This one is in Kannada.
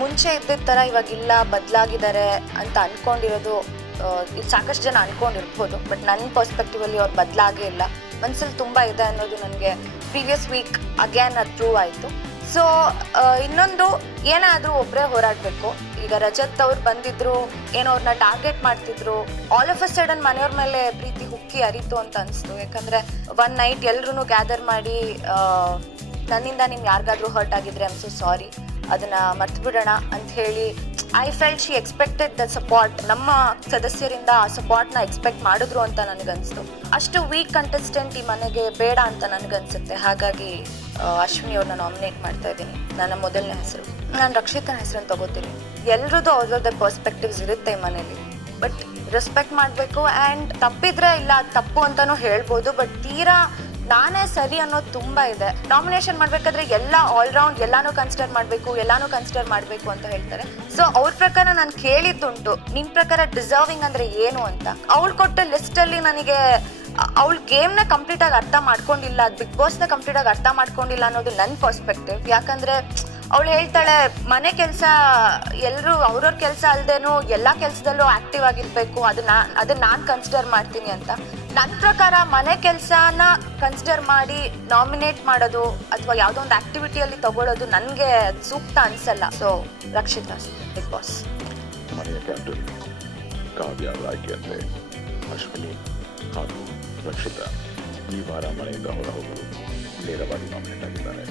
ಮುಂಚೆ ಇದ್ದಿದ್ದ ಥರ ಇವಾಗಿಲ್ಲ, ಬದಲಾಗಿದ್ದಾರೆ ಅಂತ ಅಂದ್ಕೊಂಡಿರೋದು ಸಾಕಷ್ಟು ಜನ ಅಂದ್ಕೊಂಡಿರ್ಬೋದು. ಬಟ್ ನನ್ನ ಪರ್ಸ್ಪೆಕ್ಟಿವಲ್ಲಿ ಅವ್ರು ಬದಲಾಗೇ ಇಲ್ಲ. ಮನಸ್ಸಲ್ಲಿ ತುಂಬ ಇದೆ ಅನ್ನೋದು ನನಗೆ ಪ್ರೀವಿಯಸ್ ವೀಕ್ ಅಗೇನ್ ಅದು ಪ್ರೂವ್ ಆಯಿತು. ಸೊ ಇನ್ನೊಂದು, ಏನಾದರೂ ಒಬ್ಬರೇ ಹೋರಾಡಬೇಕು. ಈಗ ರಜತ್ ಅವ್ರು ಬಂದಿದ್ರು, ಏನೋ ಅವ್ರನ್ನ ಟಾರ್ಗೆಟ್ ಮಾಡ್ತಿದ್ರು. ಆಲ್ ಆಫ್ ಅ ಸಡನ್ ಮನೆಯವ್ರ ಮೇಲೆ ಪ್ರೀತಿ ಹುಕ್ಕಿ ಅರಿತು ಅಂತ ಅನಿಸ್ತು. ಯಾಕಂದರೆ ಒನ್ ನೈಟ್ ಎಲ್ಲರೂ ಗ್ಯಾದರ್ ಮಾಡಿ ನನ್ನಿಂದ ನಿಮ್ಗೆ ಯಾರಿಗಾದ್ರೂ ಹರ್ಟ್ ಆಗಿದ್ರೆ ಐ ಆಮ್ ಸೊ ಸಾರಿ, ಅದನ್ನು ಮರ್ತು ಬಿಡೋಣ ಅಂತ ಹೇಳಿ I felt she expected the support. ನಮ್ಮ ಸದಸ್ಯರಿಂದ ಆ ಸಪೋರ್ಟ್ನ ಎಕ್ಸ್ಪೆಕ್ಟ್ ಮಾಡಿದ್ರು ಅಂತ ನನಗನ್ನಿಸ್ತು. ಅಷ್ಟು ವೀಕ್ ಕಂಟೆಸ್ಟೆಂಟ್ ಈ ಮನೆಗೆ ಬೇಡ ಅಂತ ನನಗನ್ಸುತ್ತೆ. ಹಾಗಾಗಿ ಅಶ್ವಿನಿ ಅವ್ರನ್ನ ನಾಮಿನೇಟ್ ಮಾಡ್ತಾ ಇದ್ದೀನಿ. ನನ್ನ ಮೊದಲನೇ ಹೆಸರು. ನಾನು ರಕ್ಷಿತನ ಹೆಸರನ್ನು ತಗೋತೀನಿ. ಎಲ್ರದ್ದು ಅವ್ರದ್ದೇ ಪರ್ಸ್ಪೆಕ್ಟಿವ್ಸ್ ಇರುತ್ತೆ ಈ ಮನೇಲಿ. ಬಟ್ ರೆಸ್ಪೆಕ್ಟ್ ಮಾಡಬೇಕು. ಆ್ಯಂಡ್ ತಪ್ಪಿದ್ರೆ ಇಲ್ಲ ಅದು ತಪ್ಪು ಅಂತಲೂ ಹೇಳ್ಬೋದು. ಬಟ್ ತೀರಾ ನಾನೇ ಸರಿ ಅನ್ನೋದು ತುಂಬ ಇದೆ. ನಾಮಿನೇಷನ್ ಮಾಡಬೇಕಾದ್ರೆ ಎಲ್ಲ ಆಲ್ರೌಂಡ್ ಎಲ್ಲಾನು ಕನ್ಸಿಡರ್ ಮಾಡಬೇಕು ಅಂತ ಹೇಳ್ತಾರೆ. ಸೊ ಅವ್ರ ಪ್ರಕಾರ ನಾನು ಕೇಳಿದ್ದುಂಟು, ನಿಮ್ಮ ಪ್ರಕಾರ ಡಿಸರ್ವಿಂಗ್ ಅಂದರೆ ಏನು ಅಂತ. ಅವಳು ಕೊಟ್ಟ ಲಿಸ್ಟಲ್ಲಿ ನನಗೆ ಅವಳು ಗೇಮ್ನ ಕಂಪ್ಲೀಟಾಗಿ ಅರ್ಥ ಮಾಡ್ಕೊಂಡಿಲ್ಲ, ಬಿಗ್ ಬಾಸ್ನ ಕಂಪ್ಲೀಟಾಗಿ ಅರ್ಥ ಮಾಡ್ಕೊಂಡಿಲ್ಲ ಅನ್ನೋದು ನನ್ನ ಪರ್ಸ್ಪೆಕ್ಟಿವ್. ಯಾಕಂದರೆ ಅವಳು ಹೇಳ್ತಾಳೆ ಮನೆ ಕೆಲಸ ಎಲ್ಲರೂ ಅವ್ರವ್ರ ಕೆಲಸ ಅಲ್ಲದೇನು ಎಲ್ಲ ಕೆಲಸದಲ್ಲೂ ಆ್ಯಕ್ಟಿವ್ ಆಗಿರಬೇಕು, ಅದನ್ನ ನಾನು ಕನ್ಸಿಡರ್ ಮಾಡ್ತೀನಿ ಅಂತ. ನನ್ನ ಪ್ರಕಾರ ಮನೆ ಕೆಲಸನ ಕನ್ಸಿಡರ್ ಮಾಡಿ ನಾಮಿನೇಟ್ ಮಾಡೋದು ಅಥವಾ ಯಾವುದೋ ಒಂದು ಆ್ಯಕ್ಟಿವಿಟಿಯಲ್ಲಿ ತಗೊಳ್ಳೋದು ನನಗೆ ಸೂಕ್ತ ಅನಿಸಲ್ಲ. ಸೊ ರಕ್ಷಿತಾ ಬಿಗ್ ಬಾಸ್ ಮನೆಯ ಕ್ಯಾಪ್ಟನ್ ಕಾವ್ಯ ಆಯ್ಕೆ ಅಂದರೆ ಅಶ್ವಿನಿ ಹಾಗೂ ರಕ್ಷಿತಾ ಈ ವಾರ ಮನೆಯಿಂದ ಹೊರ ಹೋಗಲು ನೇರವಾಗಿ ನಾಮಿನೇಟ್ ಆಗಿದ್ದಾರೆ.